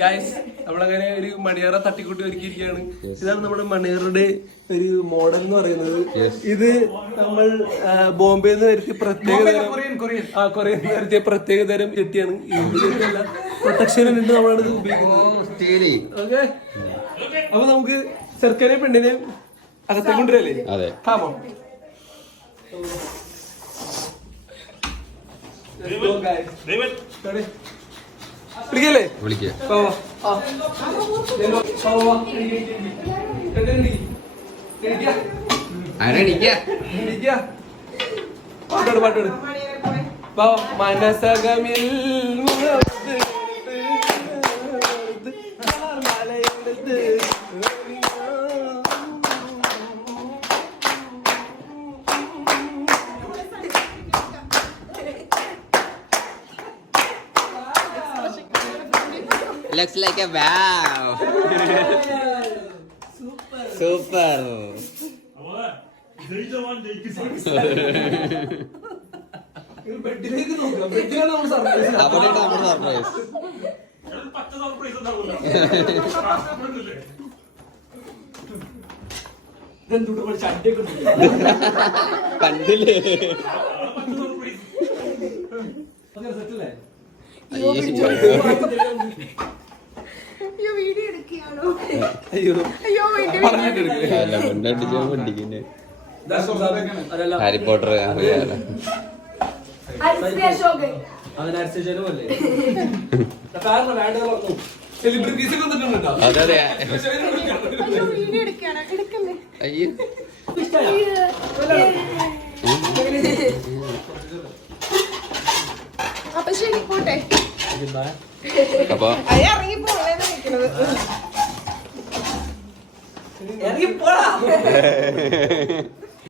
Guys നമ്മളങ്ങനെ ഒരു മണിയറ തട്ടിക്കൂട്ടി ഒരുക്കിയിരിക്കുകയാണ്. ഇതാണ് നമ്മുടെ മണിയറുടെ ഒരു മോഡൽ എന്ന് പറയുന്നത്. ഇത് നമ്മൾ ബോംബെന്ന് വരുത്തിയ കൊറിയൻ വരുത്തിയ പ്രത്യേക തരം ചെട്ടിയാണ്. പ്രൊട്ടക്ഷൻ വേണ്ടി നമ്മളാണ് ഇത് ഉപയോഗിക്കുന്നത്. ഓക്കെ, അപ്പൊ നമുക്ക് ചെറുക്കനെ പെണ്ണിനെ അകത്തേക്ക് കൊണ്ടുവരല്ലേ? കാമോ വിളിക്കല്ലേ? പാട്ടോട് പാട്ടോട് മനസകമിൽ Looks like a wow. Super. കണ്ടില്ലേ? ഹാരി പോട്ടർ അതെ. അയ്യോ അപ്പൊ ശരി പോട്ടെ. അപ്പൊ ഇറങ്ങിപ്പോടാ.